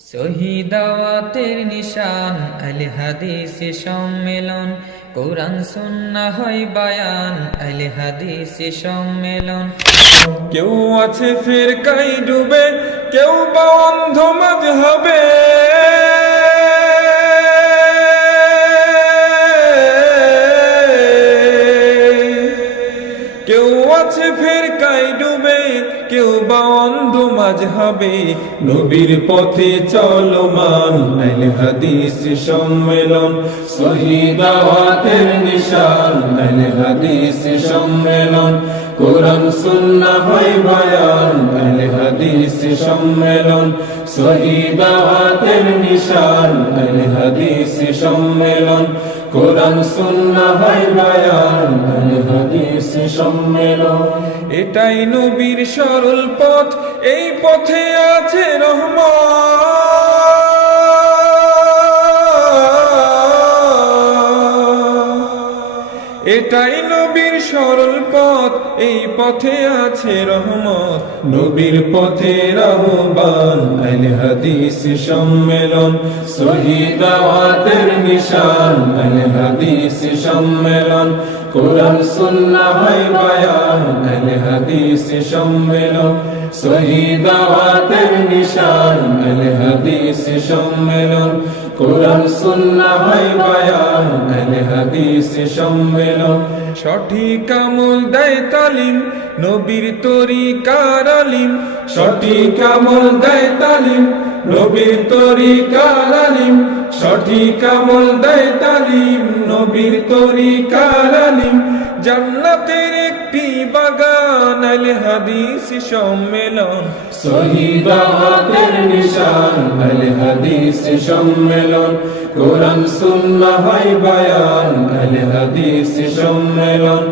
শহীদাওয়াতের নিশান আল হাদিস সম্মেলন, কোরআন সুন্নাহ হয় বায়ান আল হাদিস সম্মেলন। কেউ আছে ফিরকায় ডুবে, কেউ বা অন্ধ মাযহাবে, কেউ আছে ফিরকায় ডুবে, কেউ বা অন্ধ মাযহাবে। নবীর পথে চলমান আল হাদিস সম্মেলন, শহীদাওয়াতের নিশান আল হাদিস সম্মেলন, কোরআন সুন্নাহ হয় বায়ান আল হাদিস সম্মেলন, শহীদাওয়াতের নিশান আল হাদিস সম্মেলন, কোরআন সুন্নাহ হয় বায়ান আল হাদিস সম্মেলন। এটাই নবীর সরল পথ, এই পথে আছে রহমত। এটাই নবীর সরল পথ, এই পথে আছে রহমত। নবীর পথে আহ্বান আল হাদিস সম্মেলন, শহীদাওয়াতের নিশান আল হাদিস সম্মেলন, কোরআন সুন্নাহ হয় বায়ান আল হাদিস সম্মেলন, শহীদাওয়াতের নিশান আল হাদিস সম্মেলন, কোরআন সুন্নাহ হয় বায়ান আল হাদিস সম্মেলন। সঠিক আমল দেয় তালিম নবীর তরিকার আলিম, সঠিক আমল দেয় তালিম নবীর তরিকার আলিম, সঠিক আমল দেয় তালিম নবীর তরিকার আলিম। জান্নাতের একটি বাগান আল হাদিস সম্মেলন, শহীদাওয়াতের নিশান আল হাদিস সম্মেলন, কোরআন সুন্নাহ হয় বায়ান আল হাদিস সম্মেলন,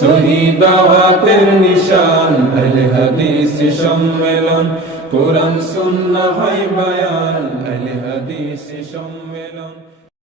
শহীদাওয়াতের নিশান আল হাদিস সম্মেলন, কোরআন সুন্নাহ হয় বায়ান আল হাদিস সম্মেলন।